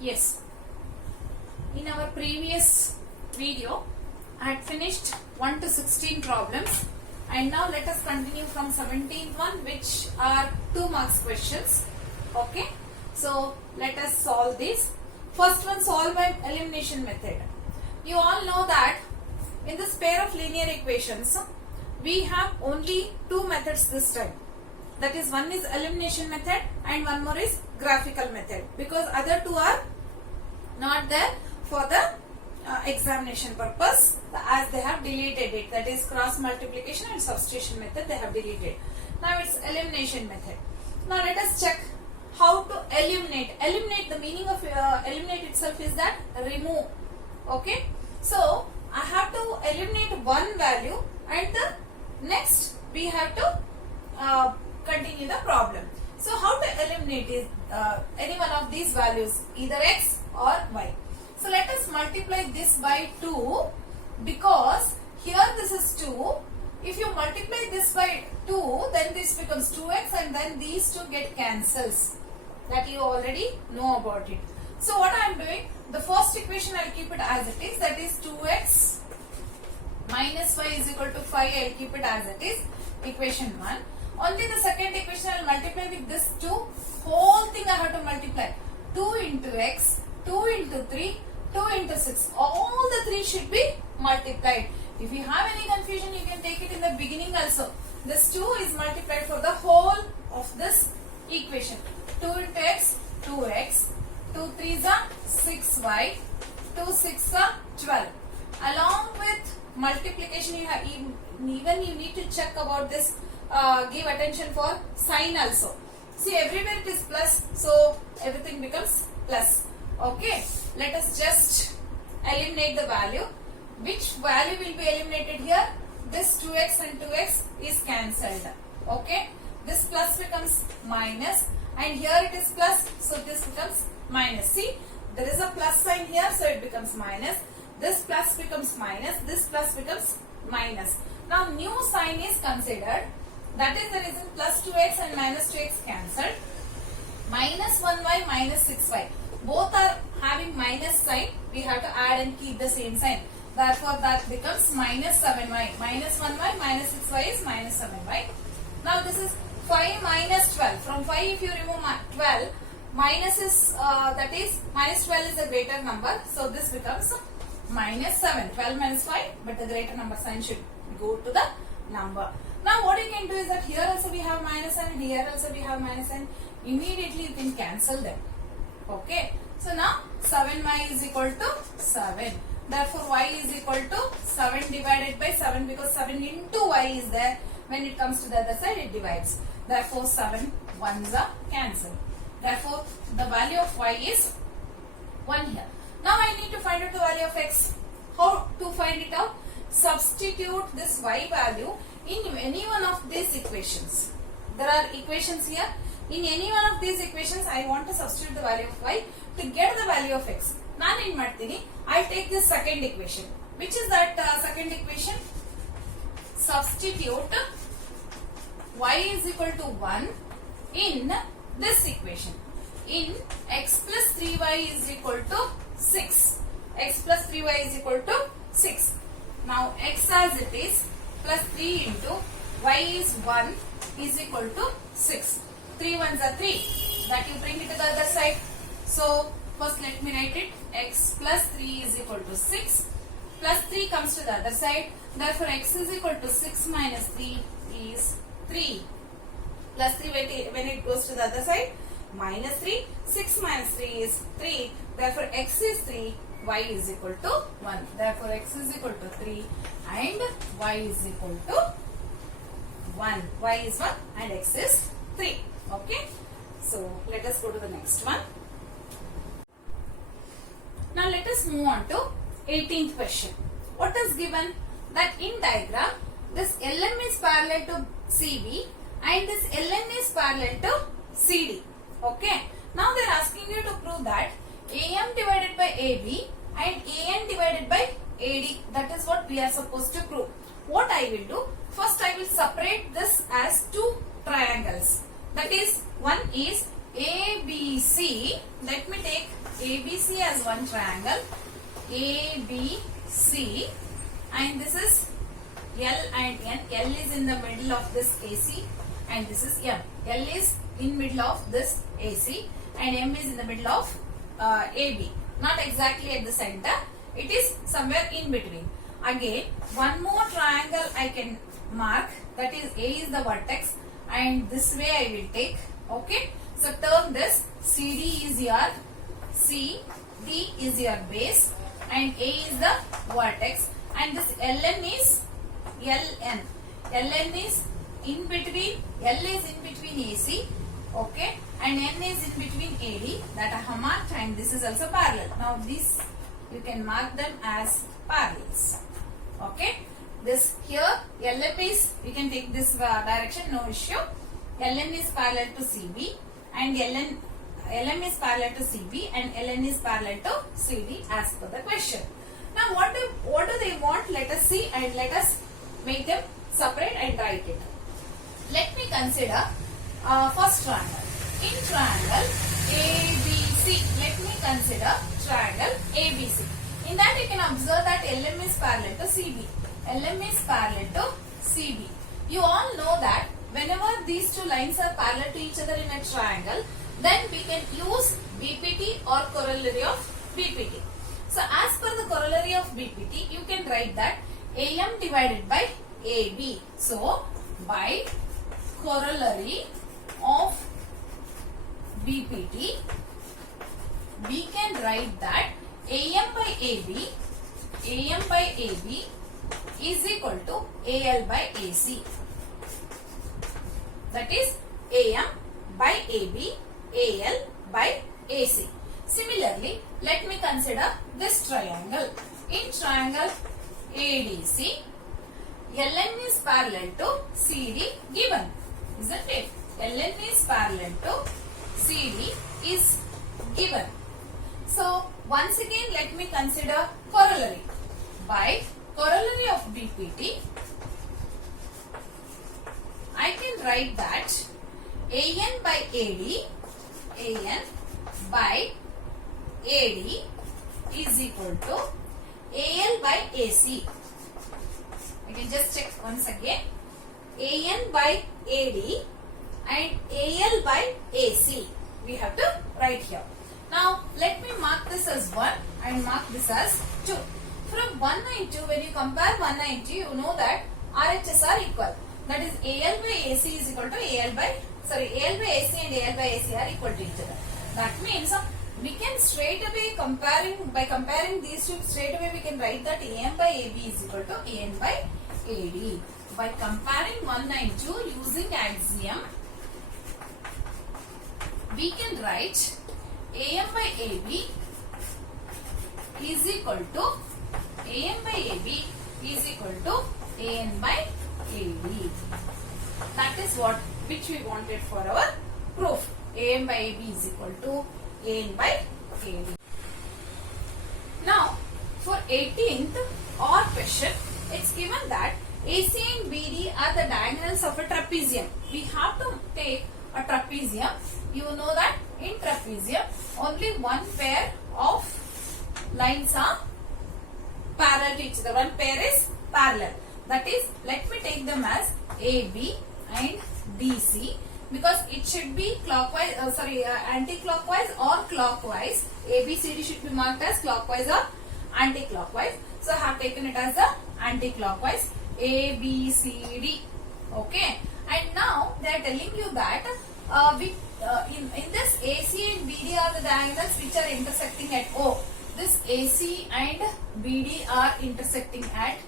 Yes. In our previous video, I had finished 1 to 16 problems, and now let us continue from 17th one, which are 2 marks questions. Okay. So let us solve this. First one, solve by elimination method. You all know that in this pair of linear equations, we have only 2 methods this time. That is, one is elimination method and one more is graphical method, because other 2 are not there for the examination purpose, as they have deleted it. That is, cross multiplication and substitution method they have deleted. Now it's elimination method. Now let us check how to eliminate. Eliminate, the meaning of eliminate itself is that remove. Okay. So I have to eliminate one value, and the next we have to continue the problem. So how to eliminate is any one of these values, either x or y. So let us multiply this by 2, because here this is 2. If you multiply this by 2, then this becomes 2x, and then these two get cancels. That you already know about it. So what I am doing, the first equation I will keep it as it is, that is 2x minus y is equal to 5. I will keep it as it is, equation 1. Only the second equation I will multiply with this 2. Whole thing I have to multiply. 2 into x, 2 into 3, 2 into 6. All the 3 should be multiplied. If you have any confusion, you can take it in the beginning also. This 2 is multiplied for the whole of this equation. 2 into x, 2x, 2 3s are 6y, 2 6s are 12. Along with multiplication, you have even you need to check about this. Give attention for sign also. See, everywhere it is plus, so everything becomes plus. Okay, let us just eliminate the value. Which value will be eliminated here? This 2x and 2x is cancelled. Okay, this plus becomes minus, and here it is plus, so this becomes minus. See, there is a plus sign here, so it becomes minus. This plus becomes minus, this plus becomes minus. Now new sign is considered. That is the reason plus 2x and minus 2x cancelled. Minus 1y minus 6y. Both are having minus sign. We have to add and keep the same sign. Therefore, that becomes minus 7y. Minus 1y minus 6y is minus 7y. Now this is 5 minus 12. From 5 if you remove 12, minus is, that is, minus 12 is a greater number. So this becomes minus 7. 12 minus 5, but the greater number sign should go to the number. Now what you can do is that here also we have minus and here also we have minus, and immediately you can cancel them. Okay. So now 7y is equal to 7. Therefore y is equal to 7 divided by 7, because 7 into y is there. When it comes to the other side, it divides. Therefore 7 ones are cancelled. Therefore the value of y is 1 here. Now I need to find out the value of x. How to find it out? Substitute this y value in any one of these equations. There are equations here. In any one of these equations, I want to substitute the value of y to get the value of x. Naan in martini, I take this second equation. Which is that second equation? Substitute y is equal to 1 in this equation. In x plus 3y is equal to 6. X plus 3y is equal to 6. Now x as it is, plus 3 into y is 1 is equal to 6. 3 ones are 3. That you bring it to the other side. So first let me write it. X plus 3 is equal to 6. Plus 3 comes to the other side. Therefore x is equal to 6 minus 3 is 3. Plus 3 when it goes to the other side, minus 3. 6 minus 3 is 3. Therefore x is 3. Y is equal to 1. Therefore x is equal to 3 and y is equal to 1. Y is 1 and x is 3. Okay. So let us go to the next one. Now let us move on to 18th question. What is given? That in diagram, this LM is parallel to CB and this LN is parallel to CD. Okay. Now they are asking you to prove that AM divided by AB and AN divided by AD. That is what we are supposed to prove. What I will do? First I will separate this as 2 triangles. That is, one is ABC. Let me take ABC as one triangle, ABC, and this is L and N. L is in the middle of this AC and this is M. L is in middle of this AC and M is in the middle of AB. Not exactly at the center. It is somewhere in between. Again, one more triangle I can mark, that is A is the vertex and this way I will take. Okay. So term this CD is your CD is your base and A is the vertex and this LN is LN. LN is in between, L is in between AC, okay, and N is in between AD, that I have marked, and this is also parallel. Now this you can mark them as parallels. Okay, this here LM is, we can take this direction, no issue. LM is parallel to CB and LM is parallel to CB and LN is parallel to CD as per the question. Now what do they want? Let us see and let us make them separate and write it. Let me consider first triangle. In triangle ABC, let me consider triangle ABC. In that you can observe that LM is parallel to CB. LM is parallel to CB. You all know that whenever these two lines are parallel to each other in a triangle, then we can use BPT or corollary of BPT. So as per the corollary of BPT, you can write that AM divided by AB. So by corollary of BPT, we can write that AM by AB is equal to AL by AC. That is AM by AB, AL by AC. Similarly, let me consider this triangle. In triangle ADC, LN is parallel to CD given, isn't it? LN is parallel to CD is given. So once again let me consider corollary. By corollary of BPT, I can write that AN by AD is equal to AL by AC. I can just check once again. AN by AD and AL by AC. We have to write here. Now let me mark this as 1 and mark this as 2. From 1 and 2, when you compare 1 and 2, you know that RHS are equal. That is AL by AC is equal to AL by AC and AL by AC are equal to each other. That means we can straight away comparing these two, straight away we can write that AM by AB is equal to AN by AD. By comparing 1 and 2 using axiom, we can write AM by AB is equal to AM by AB is equal to AN by AD. That is which we wanted for our proof. AM by AB is equal to AN by AD. Now, for 18th or question, it's given that AC and BD are the diagonals of a trapezium. We have to take a trapezium. You know that in trapezium, only one pair of lines are parallel to each other. One pair is parallel. That is, let me take them as AB and BC, because it should be clockwise, anti-clockwise or clockwise. ABCD should be marked as clockwise or anti-clockwise. So I have taken it as the anti-clockwise. ABCD. Okay. And now they are telling you that in this AC and BD are the diagonals which are intersecting at O. This AC and BD are intersecting at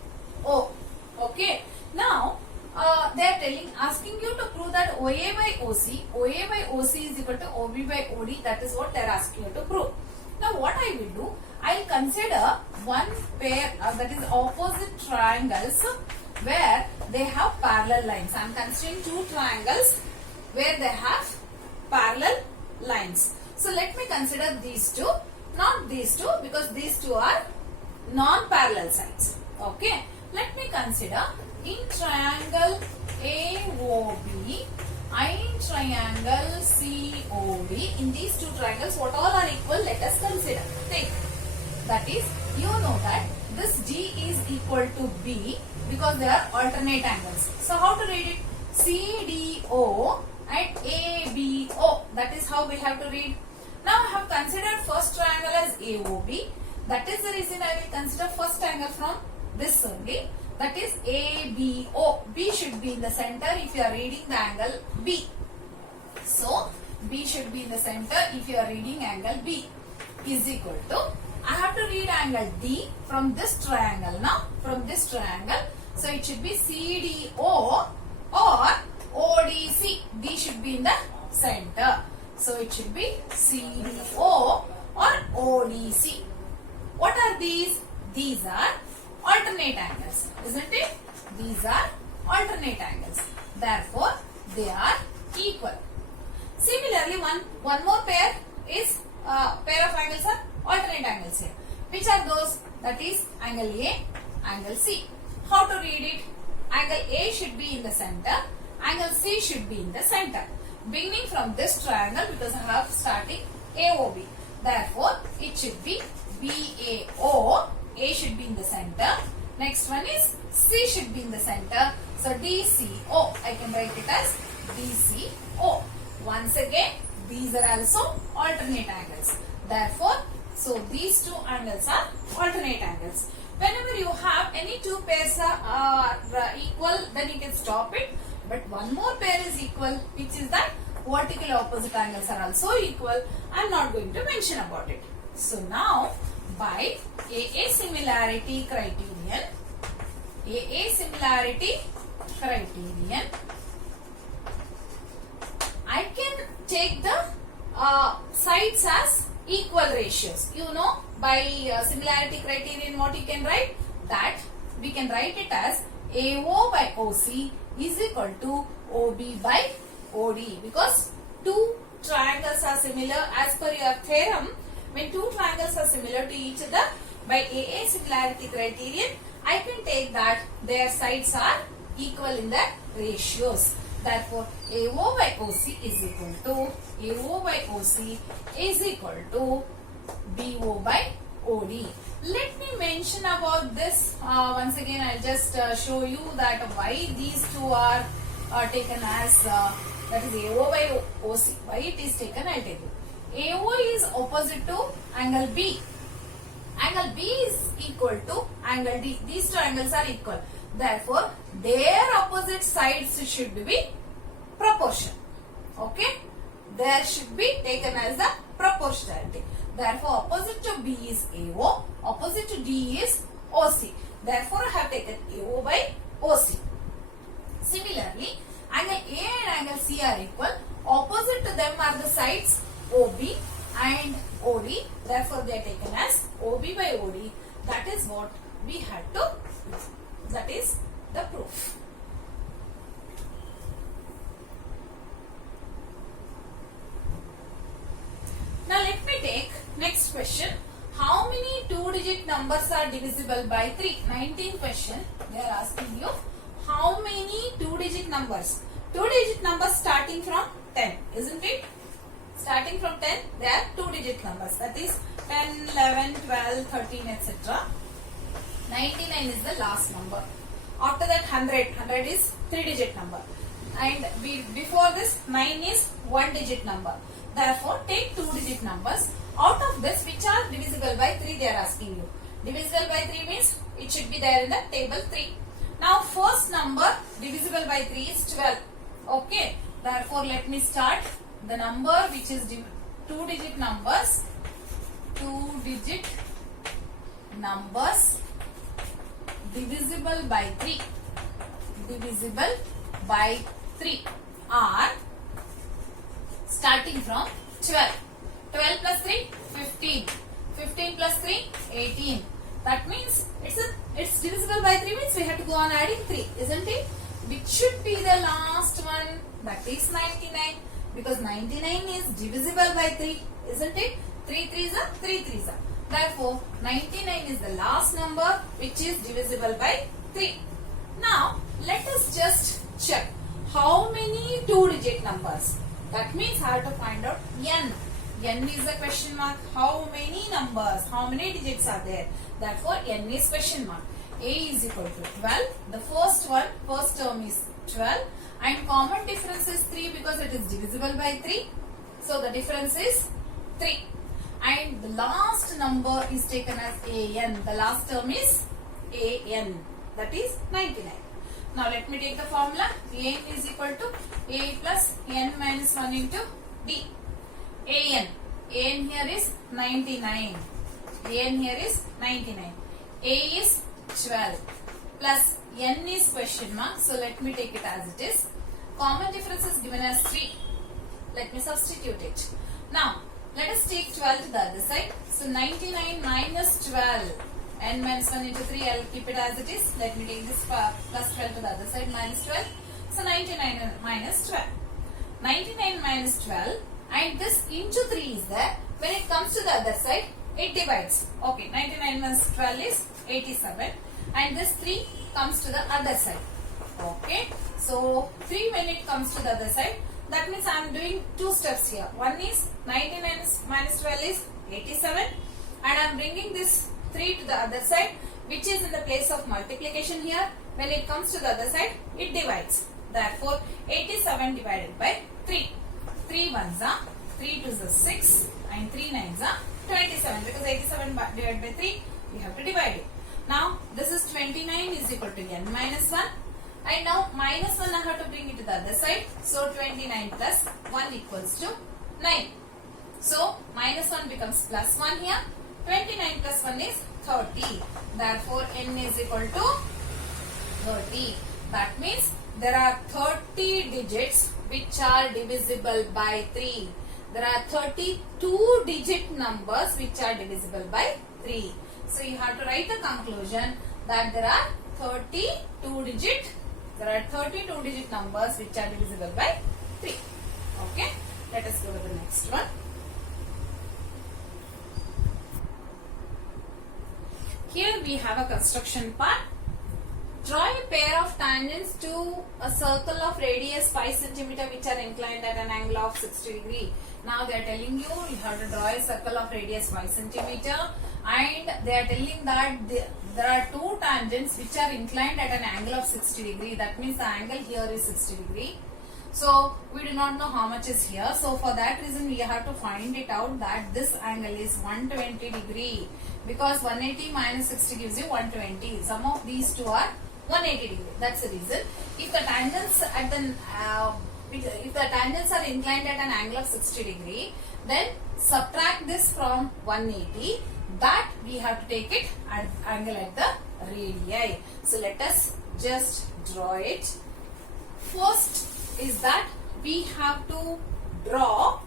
O. Okay. Now they are asking you to prove that OA by OC is equal to OB by OD. That is what they are asking you to prove. Now what I will do, I will consider one pair that is opposite triangles where they have parallel lines. I am considering two triangles where they have parallel lines. So let me consider these two, not these two, because these two are non-parallel sides. Okay. Let me consider in triangle AOB and triangle COD. In these two triangles, what all are equal? Let us consider. That is, you know that this D is equal to B because they are alternate angles. So how to read it? CDO and ABO. That is how we have to read. Now I have considered first triangle as AOB. That is the reason I will consider first angle from this only. That is ABO. B should be in the center if you are reading the angle B. So B should be in the center if you are reading angle B is equal to, I have to read angle D from this triangle now, from this triangle. So it should be CDO or ODC. D should be in the center. So it should be CDO or ODC. What are these? These are alternate angles, isn't it? These are alternate angles. Therefore, they are equal. Similarly, one more pair is pair of angles are alternate angles here. Which are those? That is angle A, angle C. How to read it? Angle A should be in the center, angle C should be in the center. Beginning from this triangle, because I have starting AOB. Therefore, it should be BAO. A should be in the center. Next one is C should be in the center. So DCO. I can write it as DCO. Once again, these are also alternate angles. Therefore, so these two angles are alternate angles. Whenever you have any two pairs are equal, then you can stop it. But one more pair is equal, which is that vertical opposite angles are also equal. I am not going to mention about it. So now, by AA similarity criterion, I can take the sides as equal ratios. You know, by similarity criterion, what you can write? That we can write it as AO by OC is equal to OB by OD, because two triangles are similar as per your theorem. When two triangles are similar to each other, by AA similarity criterion, I can take that their sides are equal in the ratios. Therefore, AO by OC is equal to AO by OC is equal to BO by OD. Let me mention about this once again. I'll just show you that why these two are taken as that is AO by OC. Why it is taken, I'll tell you. AO is opposite to angle B. Angle B is equal to angle D. These two angles are equal. Therefore, their opposite sides should be proportion. Okay? There should be taken as a proportionality. Therefore, opposite to B is AO, opposite to D is OC. Therefore, I have taken AO by OC. Similarly, angle A and angle C are equal. Opposite to them are the sides OB and OD. Therefore, they are taken as OB by OD. That is what we had to do. That is the proof. Now, let me take next question. How many two-digit numbers are divisible by 3? 19th question. They are asking you how many two-digit numbers. Two-digit numbers starting from 10, isn't it? Starting from 10, they are two-digit numbers. That is 10, 11, 12, 13, etc. 99 is the last number. After that 100. 100 is three-digit number. And before this 9 is one-digit number. Therefore, take two-digit numbers. Out of this, which are divisible by 3, they are asking you. Divisible by 3 means it should be there in the table 3. Now, first number divisible by 3 is 12. Okay. Therefore, let me start. The number which is two-digit numbers. Two-digit numbers divisible by 3. Divisible by 3 are starting from 12. 12 plus 3, 15. 15 plus 3, 18. That means it's divisible by 3 means we have to go on adding 3, isn't it? Which should be the last one? That is 99. Because 99 is divisible by 3, isn't it? 3 3s are 3 3s are. Therefore, 99 is the last number which is divisible by 3. Now, let us just check how many two-digit numbers. That means I have to find out n. n is a question mark. How many numbers, how many digits are there? Therefore, n is question mark. A is equal to 12. The first term is 12 and common difference is 3 because it is divisible by 3. So, the difference is 3. And the last number is taken as an. The last term is an. That is 99. Now, let me take the formula. An is equal to a plus n minus 1 into d. An here is 99. An here is 99. A is 12 plus n is question mark. So, let me take it as it is. Common difference is given as 3. Let me substitute it. Now, let us take 12 to the other side. So, 99 minus 12. N minus 1 into 3. I will keep it as it is. Let me take this plus 12 to the other side. Minus 12. So, 99 minus 12. 99 minus 12. And this into 3 is there. When it comes to the other side, it divides. Okay, 99 minus 12 is 87. And this 3 comes to the other side. Okay, so 3 when it comes to the other side, that means I am doing 2 steps here. One is 99 minus 12 is 87. And I am bringing this 3 to the other side, which is in the place of multiplication here. When it comes to the other side, it divides. Therefore, 87 divided by 3. 3 ones are 3 2s are 6 and 3 9s are 27 because 87 divided by 3 we have to divide it. Now this is 29 is equal to n minus 1 and now minus 1 I have to bring it to the other side. So 29 plus 1 equals to 9. So minus 1 becomes plus 1 here. 29 plus 1 is 30. Therefore n is equal to 30. That means there are 30 digits which are divisible by 3. There are 32 digit numbers which are divisible by 3. So you have to write the conclusion that there are 32 digit numbers which are divisible by 3. Okay. Let us go to the next one. Here we have a construction part. Draw a pair of tangents to a circle of radius 5 cm which are inclined at an angle of 60 degree. Now they are telling you have to draw a circle of radius 5 cm and they are telling that there are 2 tangents which are inclined at an angle of 60 degree. That means the angle here is 60 degree. So we do not know how much is here. So for that reason we have to find it out that this angle is 120 degree because 180 minus 60 gives you 120. Some of these two are 180 degree. That's the reason. If the tangents at the if the tangents are inclined at an angle of 60 degree, then subtract this from 180. That we have to take it at angle at the radii. So let us just draw it. First is that we have to draw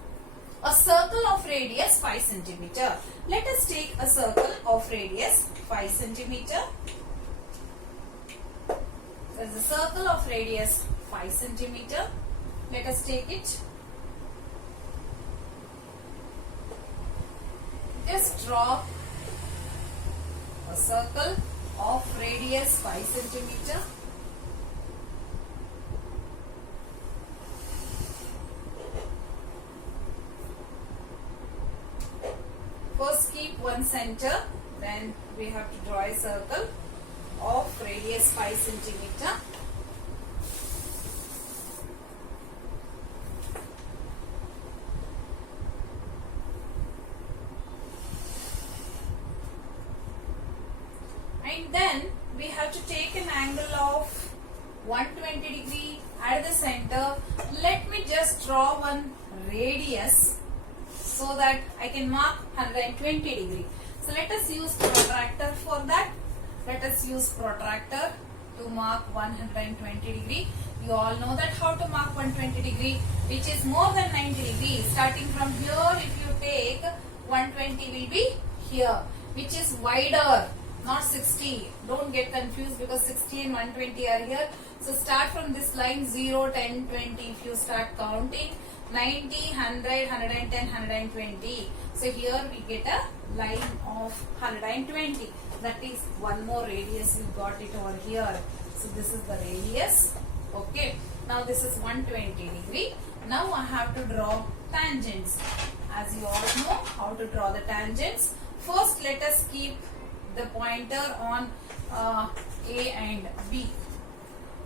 a circle of radius 5 cm. Let us take a circle of radius 5 cm. There is a circle of radius 5 cm. Let us take it. Just draw a circle of radius 5 cm. First keep one center, then we have to draw a circle of radius 5 cm. And then we have to take an angle of 120 degree at the center. Let me just draw one radius so that I can mark 120 degree. So let us use protractor for that. Let us use protractor to mark 120 degree. You all know that how to mark 120 degree, which is more than 90 degrees. Starting from here, if you take 120 will be here, which is wider, not 60. Don't get confused because 60 and 120 are here. So start from this line 0, 10, 20. If you start counting 90, 100, 110, 120. So here we get a line of 120. That is one more radius. We got it over here. So this is the radius. Okay. Now this is 120 degree. Now I have to draw tangents. as you all know how to draw the tangents. First, let us keep the pointer on A and B.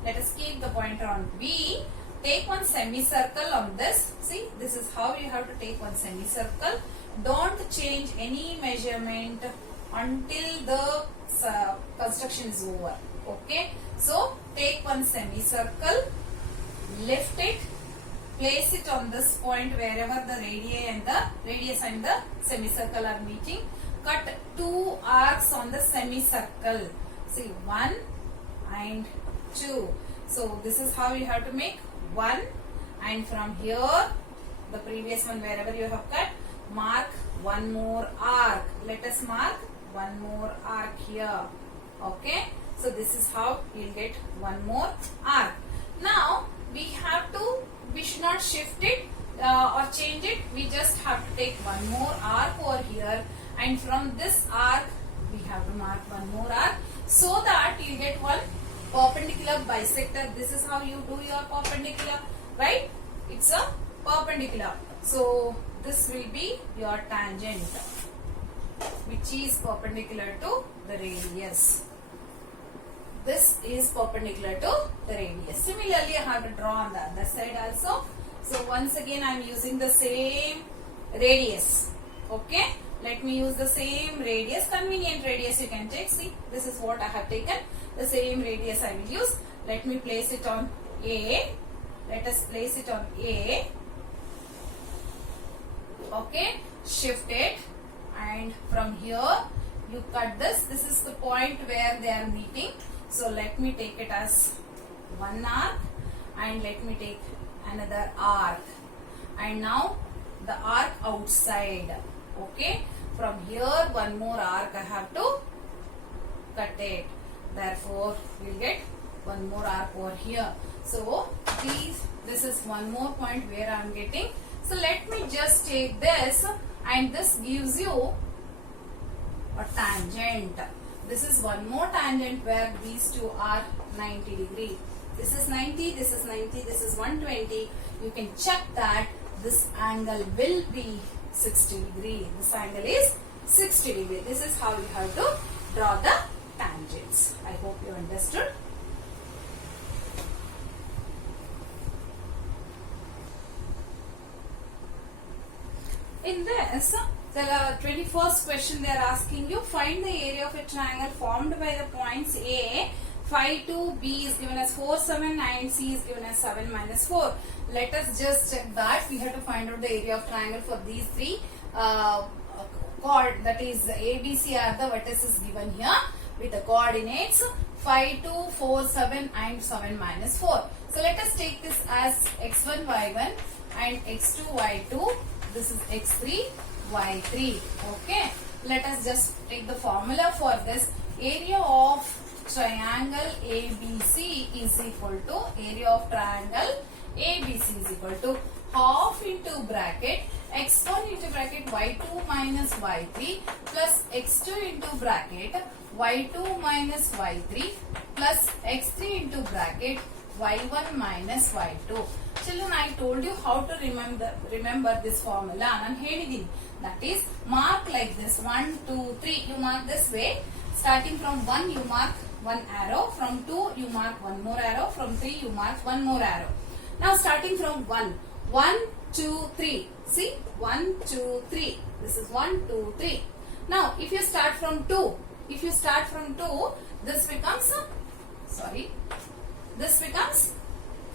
Let us keep the pointer on B. Take one semicircle on this. See, this is how you have to take one semicircle. Don't change any measurement until the construction is over. Okay. So, take one semicircle, lift it, place it on this point wherever the radius and the semicircle are meeting. Cut two arcs on the semicircle. See, 1 and 2. So, this is how you have to make 1, and from here, the previous one wherever you have cut, mark one more arc. Let us mark one more arc here. Okay. So, this is how you will get one more arc. Now, we should not shift it or change it. We just have to take one more arc over here, and from this arc, we have to mark one more arc so that you get one perpendicular bisector. This is how you do your perpendicular, right? It's a perpendicular. So, this will be your tangent, which is perpendicular to the radius. This is perpendicular to the radius. Similarly, I have to draw on the other side also. So, once again, I am using the same radius. Okay. Let me use the same radius. Convenient radius you can take. See, this is what I have taken. The same radius I will use. Let me place it on A. Let us place it on A. Okay. Shift it. And from here, you cut this. This is the point where they are meeting. So, let me take it as one arc, and let me take another arc, and now the arc outside. Okay, from here one more arc I have to cut it. Therefore, we will get one more arc over here. So, this is one more point where I am getting. So, let me just take this, and this gives you a tangent. This is one more tangent where these two are 90 degree. This is 90, this is 90, this is 120. You can check that this angle will be 60 degree. This angle is 60 degree. This is how you have to draw the tangents. I hope you understood. In this, the 21st question they are asking you, find the area of a triangle formed by the points A, 5, 2, B is given as 4, 7 and C is given as 7 minus 4. Let us just check that. We have to find out the area of triangle for these three chord, that is A, B, C are the vertices given here with the coordinates 5, 2, 4, 7 and 7 minus 4. So let us take this as x1, y1 and x2, y2. This is x3, y3. Okay. Let us just take the formula for this. Area of triangle ABC is equal to area of triangle ABC is equal to half into bracket x1 into bracket y2 minus y3 plus x2 into bracket y2 minus y3 plus x3 into bracket y1 minus y2. Children, I told you how to remember this formula. That is, mark like this 1, 2, 3. You mark this way. Starting from 1, you mark one arrow. From 2, you mark one more arrow. From 3, you mark one more arrow. Now, starting from 1. 1, 2, 3. See? 1, 2, 3. This is 1, 2, 3. Now, if you start from 2, this becomes, this becomes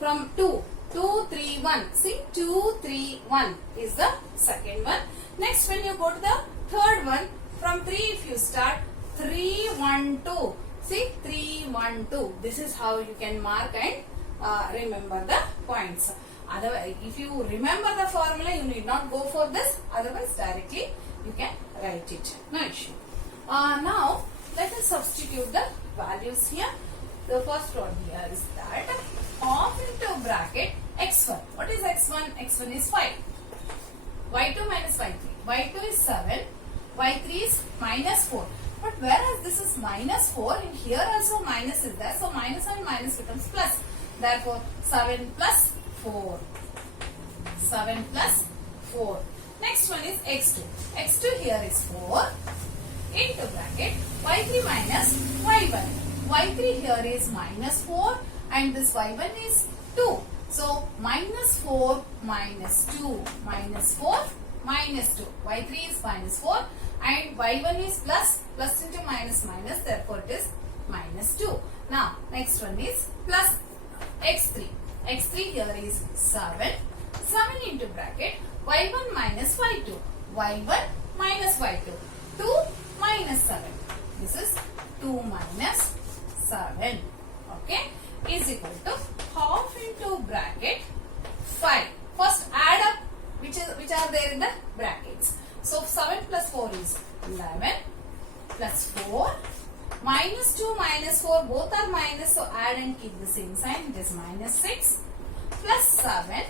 from 2. 2, 3, 1. See? 2, 3, 1 is the second one. Next, when you go to the third one, from 3, if you start 3, 1, 2. See? 3, 1, 2. This is how you can mark and remember the points. Otherwise, if you remember the formula, you need not go for this. Otherwise, directly you can write it. No issue. Now, let us substitute the values here. The first one here is that half into bracket x1. What is x1? x1 is 5. y2 minus y3. y2 is 7. y3 is minus 4. But whereas this is minus 4, in here also minus is there. So, minus and minus becomes plus. Therefore, 7 plus 4. 7 plus 4. Next one is x2. x2 here is 4 into bracket y3 minus y1. y3 here is minus 4 and this y1 is 2. So minus 4 minus 2 minus 4 minus 2. y3 is minus 4 and y1 is plus. Plus into minus minus, therefore it is minus 2. Now next one is plus x3. x3 here is 7. 7 into bracket y1 minus y2. y1 minus y2. 2 minus 7. This is 2 minus 7. Okay. Is equal to half into bracket 5. First add up which are there in the brackets. So 7 plus 4 is 11 plus 4 minus 2 minus 4 both are minus, so add and keep the same sign. It is minus 6 plus 7.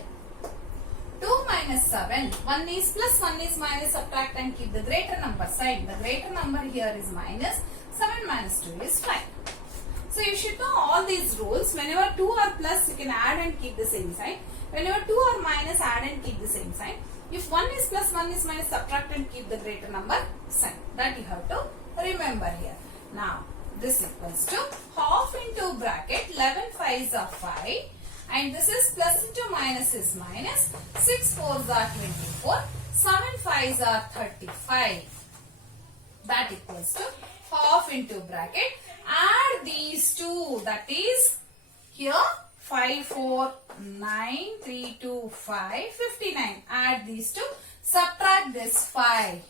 2 minus 7. 1 is plus, 1 is minus, subtract and keep the greater number sign. The greater number here is minus. 7 minus 2 is 5. So you should know all these rules. Whenever 2 are plus, you can add and keep the same sign. Whenever 2 are minus, add and keep the same sign. If 1 is plus, 1 is minus, subtract and keep the greater number sign. That you have to remember here. Now, this equals to half into bracket 11 5s are 5. And this is plus into minus is minus. 6 4s are 24. 7 5s are 35. That equals to half into bracket. Add these two. That is here 5 4 9 3 2 5 59. Add these two. Subtract this 5.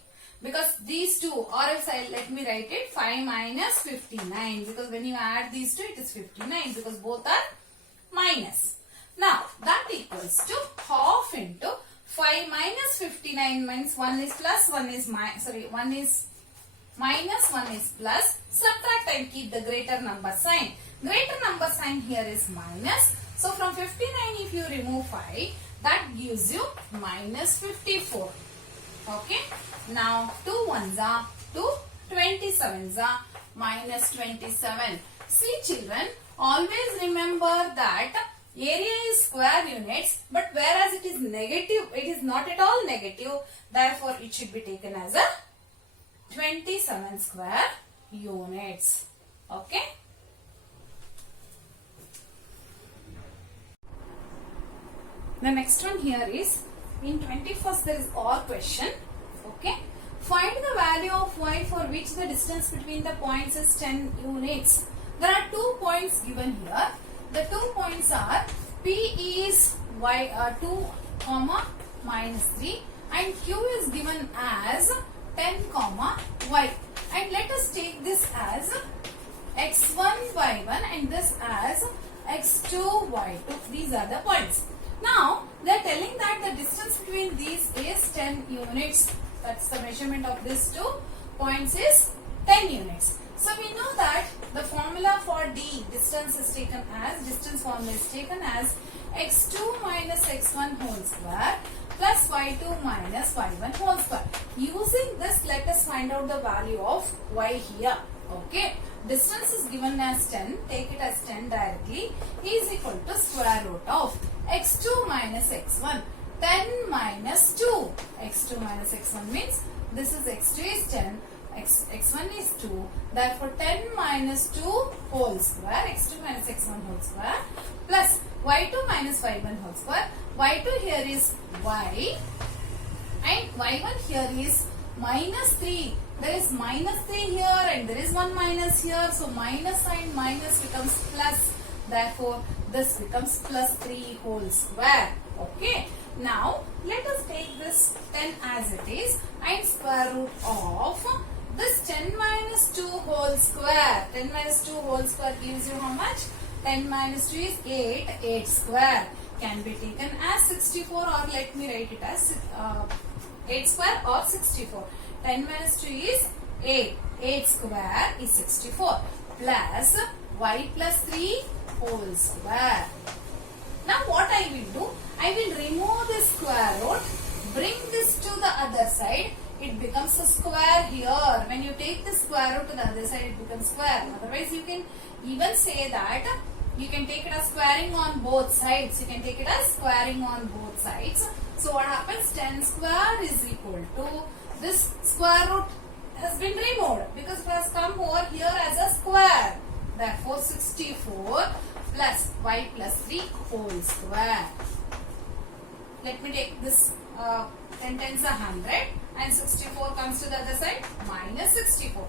Because these two, or else let me write it 5 minus 59. Because when you add these two, it is 59. Because both are minus. Now that equals to half into 5 minus 59 means 1 is plus, 1 is one is minus, 1 is plus. Subtract and keep the greater number sign. Greater number sign here is minus. So from 59 if you remove 5, that gives you minus 54. Okay. Now 2 ones are 2, 27s are minus 27. See children, always remember that area is square units, but whereas it is negative, it is not at all negative. Therefore, it should be taken as a 27 square units. Okay. The next one here is in 21st there is OR question. Okay. Find the value of y for which the distance between the points is 10 units. There are 2 points given here. The 2 points are P is y 2 comma minus 3 and Q is given as 10 comma y. And let us take this as x1 y1 and this as x2 y2. These are the points. Now they are telling that the distance between these is 10 units. That's the measurement of these 2 points is 10 units. So we know that the formula for D distance is taken as, distance formula is taken as x2 minus x1 whole square plus y2 minus y1 whole square. Using this, let us find out the value of y here. Okay. Distance is given as 10. Take it as 10 directly. Is equal to square root of x2 minus x1. 10 minus 2. x2 minus x1 means this is x2 is 10. x1 is 2. Therefore, 10 minus 2 whole square. x2 minus x1 whole square. Plus y2 minus y1 whole square. y2 here is y. And y1 here is minus 3. There is minus 3 here and there is one minus here. So, minus sign minus becomes plus. Therefore, this becomes plus 3 whole square. Okay. Now, let us take this 10 as it is and square root of this 10 minus 2 whole square. 10 minus 2 whole square gives you how much? 10 minus 2 is 8. 8 square can be taken as 64 or let me write it as 8 square or 64. 10 minus 2 is 8. 8 square is 64 plus y plus 3 whole square. Now what I will do? I will remove this square root, bring this to the other side. It becomes a square here. When you take the square root to the other side, it becomes square. Otherwise, you can even say that you can take it as squaring on both sides. You can take it as squaring on both sides. So what happens? 10 square is equal to this square root has been removed because it has come over here as a square. Therefore 64 plus y plus 3 whole square. Let me take this 10 times 100 and 64 comes to the other side, minus 64.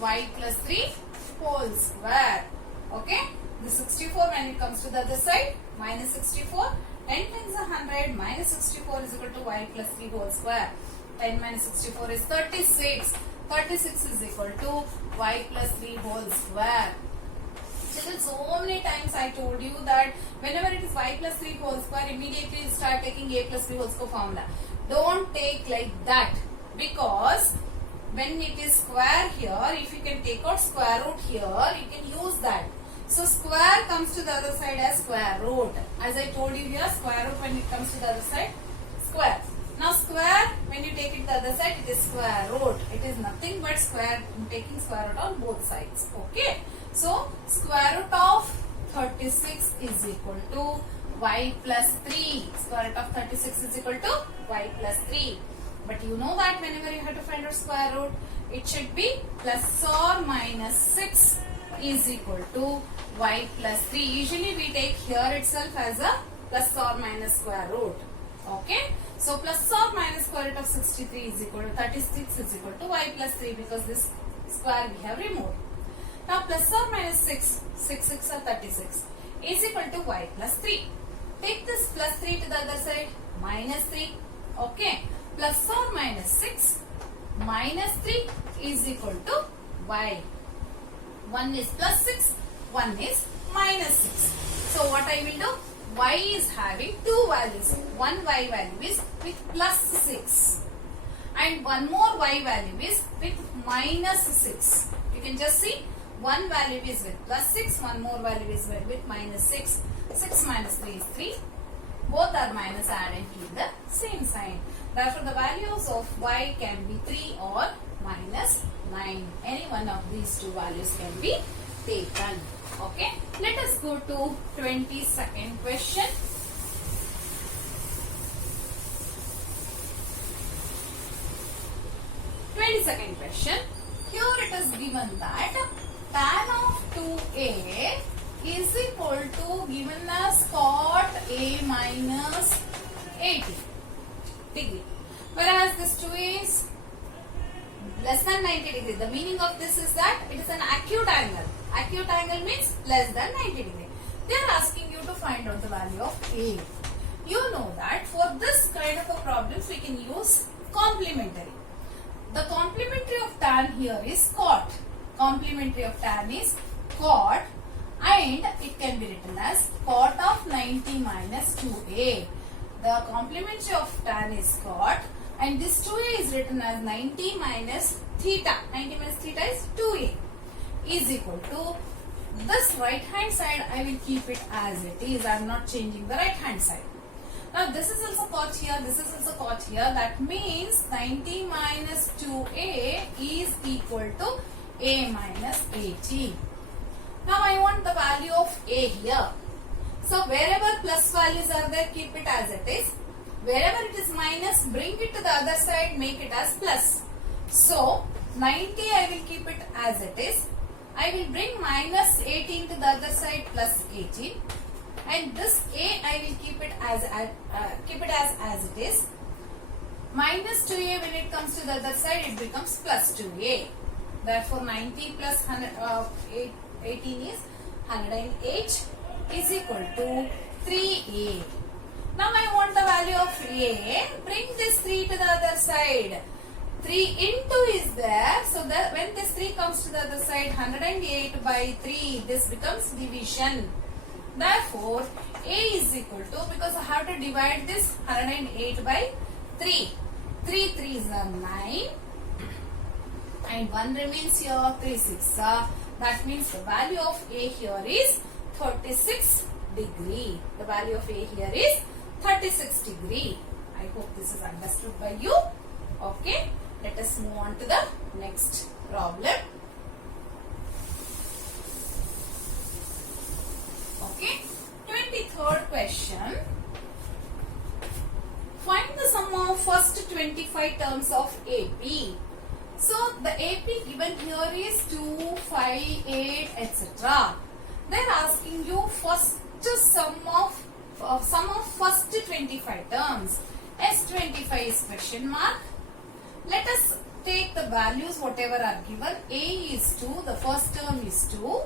Y plus 3 whole square. Okay. The 64 when it comes to the other side, minus 64. 10 times 100 minus 64 is equal to y plus 3 whole square. 10 minus 64 is 36. 36 is equal to y plus 3 whole square. Children, so many times I told you that whenever it is y plus 3 whole square, immediately you start taking a plus b whole square formula. Don't take like that, because when it is square here, if you can take out square root here, you can use that. So square comes to the other side as square root. As I told you here, square root when it comes to the other side, square. Now square, when you take it to the other side, it is square root. It is nothing but square, taking square root on both sides. Okay. So square root of 36 is equal to y plus 3. Square root of 36 is equal to y plus 3. But you know that whenever you have to find out square root, it should be plus or minus 6 is equal to y plus 3. Usually we take here itself as a plus or minus square root. Okay. So plus or minus square root of 63 is equal to 36 is equal to y plus 3, because this square we have removed. Now plus or minus 6, 6 are 36 is equal to y plus 3. Take this plus 3 to the other side, minus 3. Okay. Plus or minus 6 minus 3 is equal to y. One is plus 6, one is minus 6. So what I will do? Y is having two values. One y value is with plus 6 and one more y value is with minus 6. You can just see, one value is with plus 6, one more value is with minus 6. 6 minus 3 is 3. Both are minus, add and keep the same sign. Therefore, the values of y can be 3 or minus 9. Any one of these two values can be taken. Okay. Let us go to 22nd question. Second question. Here it is given that tan of 2a is equal to given as cot a minus 80 degree. Whereas this 2a is less than 90 degree. The meaning of this is that it is an acute angle. Acute angle means less than 90 degree. They are asking you to find out the value of a. You know that for this kind of a problems we can use complementary. The complementary of tan here is cot. Complementary of tan is cot, and it can be written as cot of 90 minus 2a. The complementary of tan is cot, and this 2a is written as 90 minus theta. 90 minus theta is 2a is equal to this right hand side. I will keep it as it is. I am not changing the right hand side. Now this is also cot here, this is also cot here. That means 90 minus 2a is equal to a minus 80. Now I want the value of a here. So wherever plus values are there, keep it as it is. Wherever it is minus, bring it to the other side, make it as plus. So 90 I will keep it as it is. I will bring minus 18 to the other side, plus 18. And this a I will keep it as it is. Minus 2a, when it comes to the other side, it becomes plus 2a. Therefore 90 plus 18 is 108 is equal to 3a. Now I want the value of a. Bring this 3 to the other side. 3 into is there. So that when this 3 comes to the other side, 108 by 3, this becomes division. Therefore, a is equal to, because I have to divide this 108 by 3. 3 3s are 9 and 1 remains here, 3 6 are. That means the value of a here is 36 degree. The value of a here is 36 degree. I hope this is understood by you. Okay. Let us move on to the next problem. Okay. 23rd question. Find sum of first 25 terms of AP. So the AP given here is 2, 5, 8, etc. They are asking you first sum of first 25 terms. S25 is question mark. Let us take the values whatever are given. A is 2, the first term is 2.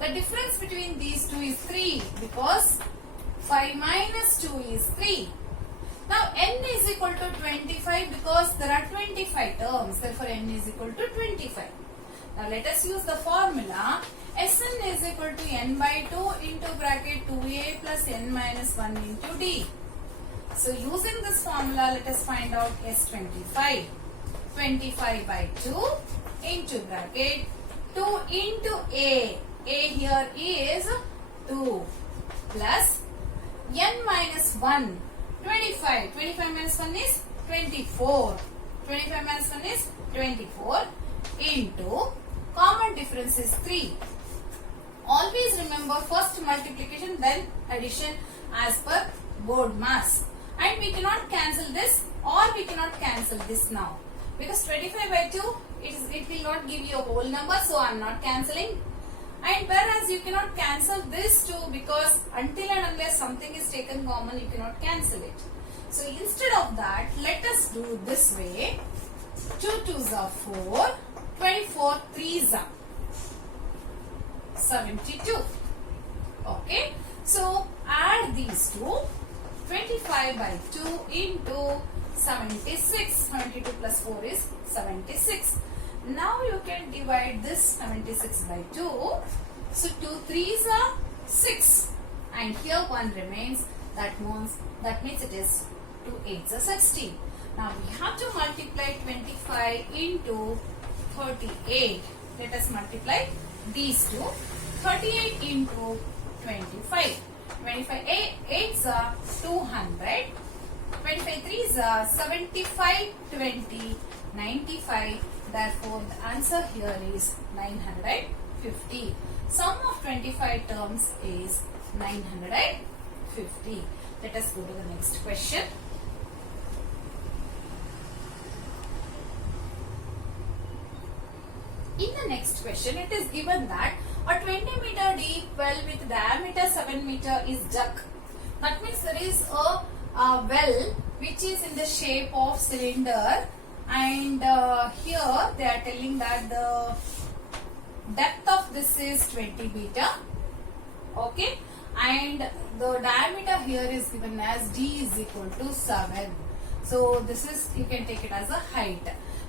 The difference between these two is 3 because 5 minus 2 is 3. Now n is equal to 25 because there are 25 terms. Therefore n is equal to 25. Now let us use the formula. Sn is equal to n by 2 into bracket 2a plus n minus 1 into d. So using this formula, let us find out S25. 25 by 2 into bracket 2 into a. A here is 2 plus n minus 1. 25. 25 minus 1 is 24. 25 minus 1 is 24 into common difference is 3. Always remember first multiplication then addition as per board mass. And we cannot cancel this or we cannot cancel this now. Because 25 by 2 it will not give you a whole number, so I am not cancelling. And whereas you cannot cancel this too because until and unless something is taken common you cannot cancel it. So instead of that, let us do this way. 2 2s are 4, 24 3s are 72. Okay. So add these two. 25 by 2 into 76. 72 plus 4 is 76. Now you can divide this 76 by 2. So 2 3s are 6. And here 1 remains. That means it is 2 8s are 16. Now we have to multiply 25 into 38. Let us multiply these two. 38 into 25. 25 8s are 200. 25 3s are 75, 20, 95. Therefore, the answer here is 950. Sum of 25 terms is 950. Let us go to the next question. In the next question, it is given that a 20 meter deep well with diameter 7 meter is dug. That means there is a well which is in the shape of cylinder, and here they are telling that the depth of this is 20 meter. Okay, and the diameter here is given as d is equal to 7. So this is, you can take it as a height.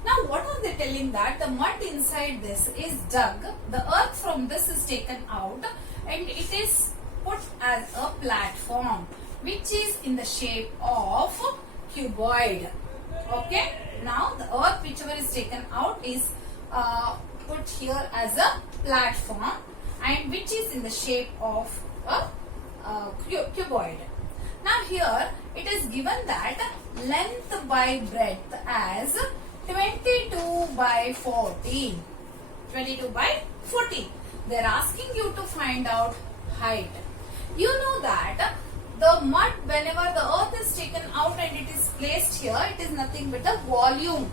Now what are they telling that the mud inside this is dug, the earth from this is taken out and it is put as a platform which is in the shape of cuboid. Okay, now the earth whichever is taken out is put here as a platform and which is in the shape of a cuboid. Now here it is given that length by breadth as 22 by 14. 22 by 14. They are asking you to find out height. You know that the mud, whenever the earth is taken out and it is placed here, it is nothing but the volume.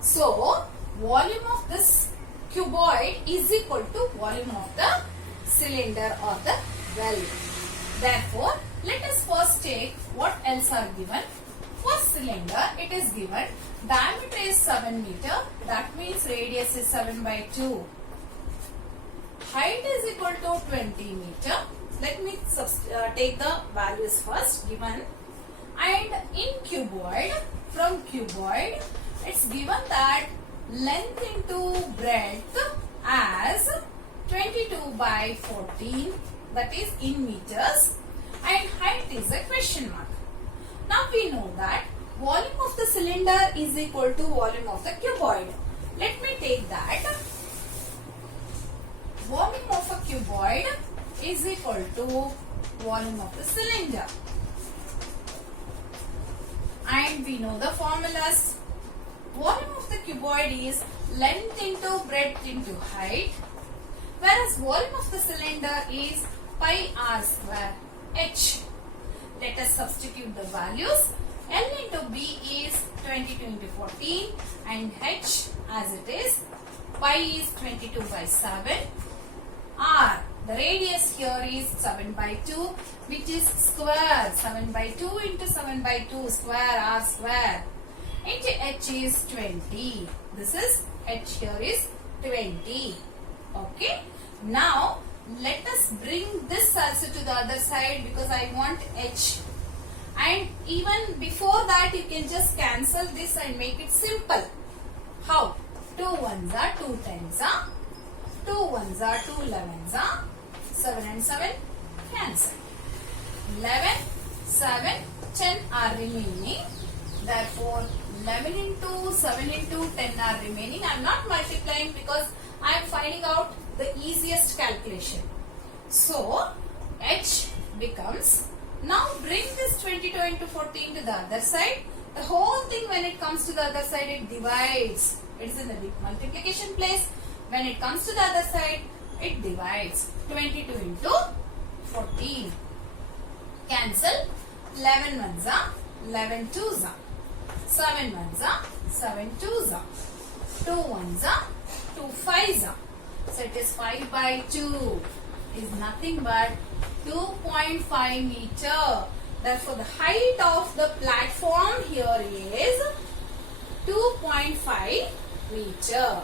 So, volume of this cuboid is equal to volume of the cylinder or the well. Therefore, let us first take what else are given. For cylinder, it is given diameter is 7 meter. That means radius is 7 by 2. Height is equal to 20 meter. Let me take the values first given. And in cuboid, from cuboid, it's given that length into breadth as 22 by 14. That is in meters. And height is a question mark. Now we know that volume of the cylinder is equal to volume of the cuboid. Let me take that. Volume of a cuboid is equal to volume of the cylinder. And we know the formulas. Volume of the cuboid is length into breadth into height, whereas volume of the cylinder is pi r square h. Let us substitute the values. L into B is 22 into 14 and H as it is, pi is 22 by 7. R, the radius here is 7 by 2 which is square. 7 by 2 into 7 by 2 square, R square, into H is 20. This is H here is 20. Okay. Now let us bring this also to the other side because I want H. And even before that you can just cancel this and make it simple. How? 2 ones are 2 tens are, 2 ones are 2 11s are, 7 and 7 cancel. 11, 7, 10 are remaining. Therefore 11 into 7 into 10 are remaining. I am not multiplying because I am finding out the easiest calculation. So H becomes, now bring this 22 into 14 to the other side. The whole thing when it comes to the other side it divides. It is in the multiplication place. When it comes to the other side it divides. 22 into 14. Cancel. 11 ones are 11 twos are. 7 ones are 7 twos are. 2 ones are 2 fives are. So it is 5 by 2 is nothing but 2.5 meter. Therefore the height of the platform here is 2.5 meter.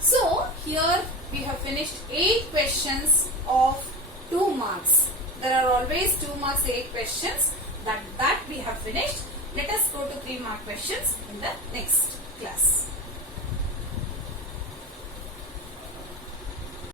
So here we have finished 8 questions of 2 marks. There are always 2 marks 8 questions. That we have finished. Let us go to 3 mark questions in the next class.